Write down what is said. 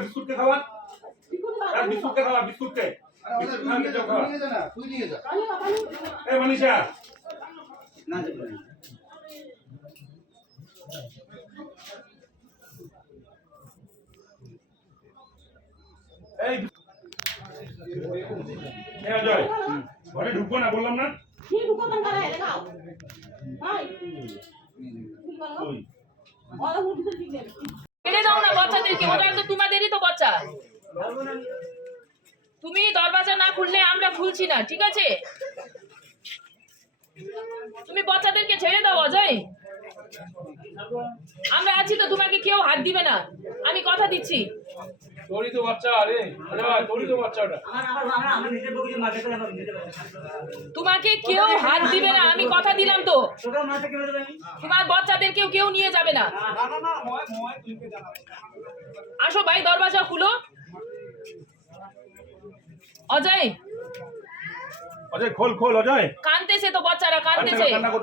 Biscuit কে খাওয়া biscuit কে খাওয়া biscuit কে মানিষা এই এই অজয় ঘরে ঢুকবো না বললাম না? ওই। দাও না বাচ্চাদেরকে ওরা তো তোমাদেরই তো বাচ্চা। তুমি দরজা না খুললে আমরা খুলছি না ঠিক আছে? তুমি বাচ্চাদেরকে ছেড়ে দাও অজয়। আমরা আছি তো তোমাকে কেউ হাত দিবে না। আমি কথা দিচ্ছি। তোরই তো বাচ্চা আরে আরে ভাই, তোরই তো বাচ্চা ওটা তোমাকে কেউ হাত দিবে না আমি কথা দিলাম তো। তোমার বাচ্চাদের কেউ কেউ নিয়ে যাবে না। আসো ভাই দরবাজা খুলো। অজয়। অজয় খোল খোল অজয়। কানতেছে তো বাচ্চারা কানতেছে।